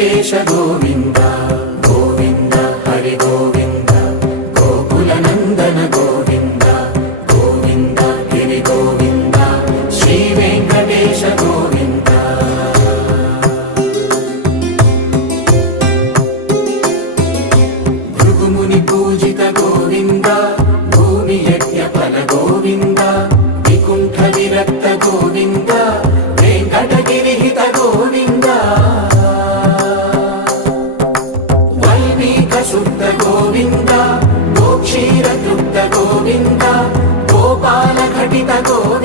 వెంకటేశ గోవింద గోవింద హరి గోవింద గోకుల నందన గోవింద గోవింద గిరి గోవింద శ్రీ వెంకటేశ గోవింద భృగుముని పూజిత గోవింద భూమి యజ్ఞ ఫల గోవింద వికుంఠ విరక్త గోవింద వెంకటగిరిహిత గోవింద వైదిక శుద్ధ గోవింద గోక్షీర తృప్త గోవింద గోపాల ఘటిత గోవింద